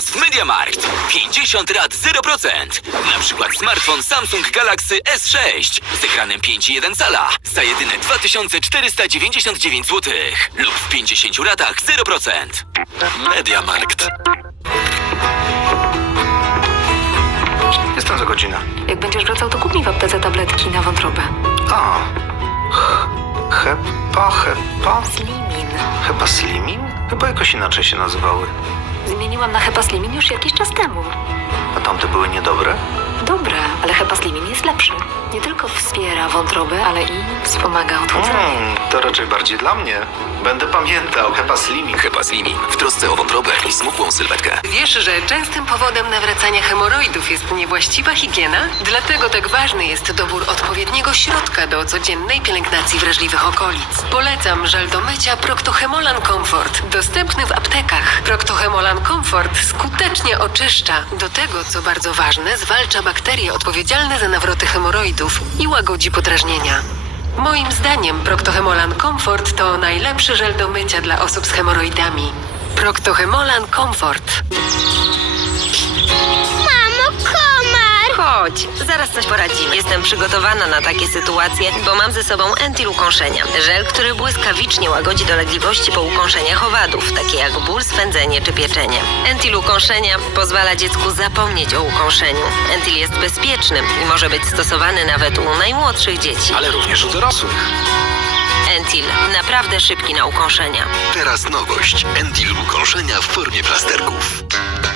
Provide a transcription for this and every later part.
Teraz w MediaMarkt 50 lat 0%. Na przykład smartfon Samsung Galaxy S6 z ekranem 5,1 cala za jedyne 2499 zł lub w 50 latach 0%. MediaMarkt. Jestem za godzinę. Jak będziesz wracał, to kup mi w aptece tabletki na wątrobę. A. Ch- Hepa, hepa. Slimin. Chyba Slimin? Chyba jakoś inaczej się nazywały. Zmieniłam na Hepa Slimin już jakiś czas temu. A tamte były niedobre? Dobre, ale Hepa Slimin jest lepszy. Nie tylko wspiera wątrobę, ale i wspomaga odchudzanie. Mm, to raczej bardziej dla mnie. Będę pamiętał. Hepa Slimin. Chyba Slimin w trosce o wątrobę i smukłą sylwetkę. Wiesz, że częstym powodem nawracania hemoroidów jest niewłaściwa higiena? Dlatego tak ważny jest dobór odpowiedniego środka do codziennej pielęgnacji wrażliwych okolic. Polecam żel do mycia Proctohemolan Comfort, dostępny w aptekach. Proctohemolan Comfort skutecznie oczyszcza. Do tego, co bardzo ważne, zwalcza bakterie odpowiedzialne za nawroty hemoroidów i łagodzi podrażnienia. Moim zdaniem Proctohemolan Comfort to najlepszy żel do mycia dla osób z hemoroidami. Proctohemolan Comfort. Mamo, komar! Chodź, zaraz coś poradzimy. Jestem przygotowana na takie sytuacje, bo mam ze sobą Entil ukąszenia. Żel, który błyskawicznie łagodzi dolegliwości po ukąszeniach owadów, takie jak ból, swędzenie czy pieczenie. Entil ukąszenia pozwala dziecku zapomnieć o ukąszeniu. Entil jest bezpieczny i może być stosowany nawet u najmłodszych dzieci. Ale również u dorosłych. Entil, naprawdę szybki na ukąszenia. Teraz nowość. Endil ukąszenia w formie plasterków.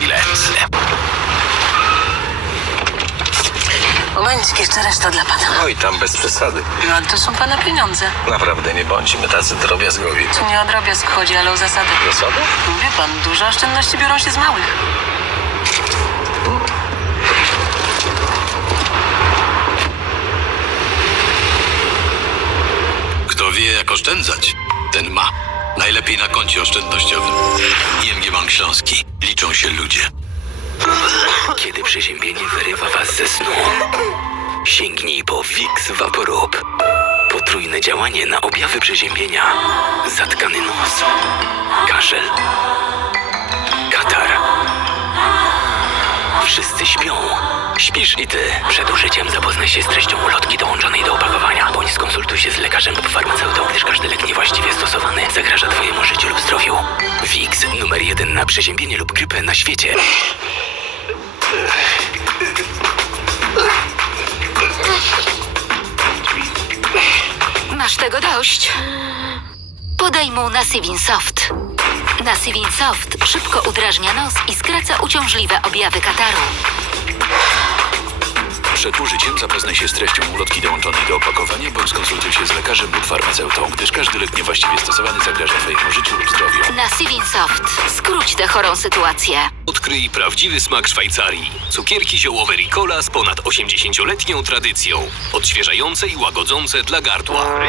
Lens. Jeszcze reszta dla pana. Oj, tam bez przesady. No, ale to są pana pieniądze. Naprawdę nie bądźmy tacy drobiazgowi. Tu nie o drobiazg chodzi, ale o zasady. Zasady? Wie pan, duże oszczędności biorą się z małych. Kto wie, jak oszczędzać, ten ma. Najlepiej na koncie oszczędnościowym. ING Bank Śląski. Liczą się ludzie. Kiedy przeziębienie wyrywa was ze snu, sięgnij po Vicks Vaporub. Potrójne działanie na objawy przeziębienia. Zatkany nos, kaszel, katar. Wszyscy śpią. Śpisz i ty. Przed użyciem zapoznaj się z treścią ulotki dołączonej do opakowania, bądź skonsultuj się z lekarzem lub farmaceutą, gdyż każdy lek niewłaściwie stosowany zagraża twojemu życiu lub zdrowiu. Vicks, numer jeden na przeziębienie lub grypę na świecie. Masz tego dość? Podaj mu Nasivin Soft. Nasivin Soft szybko udrażnia nos i skraca uciążliwe objawy kataru. Przed użyciem zapoznaj się z treścią ulotki dołączonej do opakowania, bądź skonsultuj się z lekarzem lub farmaceutą, gdyż każdy lek niewłaściwie stosowany zagraża twojemu życiu lub zdrowiu. Nasivin Soft. Skróć tę chorą sytuację. Odkryj prawdziwy smak Szwajcarii. Cukierki ziołowe Ricola z ponad 80-letnią tradycją. Odświeżające i łagodzące dla gardła. Chyba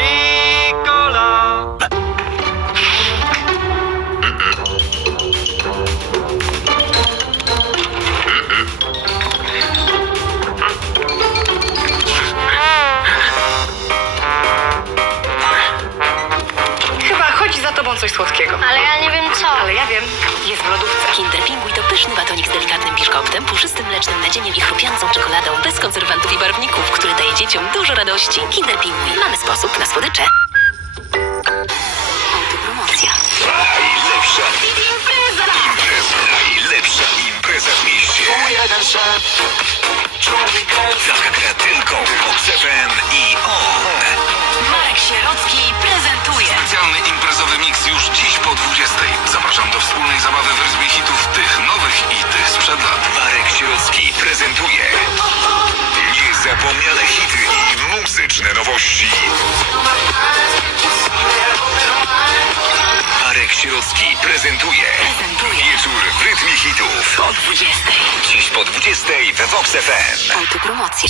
coś słodkiego. Ale ja nie wiem co. Ale ja wiem, jest w lodówce. Kinder Pinguj to pyszny batonik z delikatnym biszkoptem, puszystym mlecznym nadzieniem i chrupiącą czekoladą, bez konserwantów i barwników, który daje dzieciom dużo radości. Kinder Pinguj. Mamy sposób na słodycze. Autopromocja. Najlepsza impreza. Najlepsza impreza w mieście. Taka gra tylko Fox FM i on. Marek Sierocki imprezowy mix już dziś po 20. Zapraszam do wspólnej zabawy w ryzmie hitów tych nowych i tych sprzed lat. Marek Sierocki prezentuje niezapomniane hity i muzyczne nowości. Marek Sierocki prezentuje. Wieczór w rytmie hitów. O 20. Dziś po 20 we Vox FM. Autopromocja.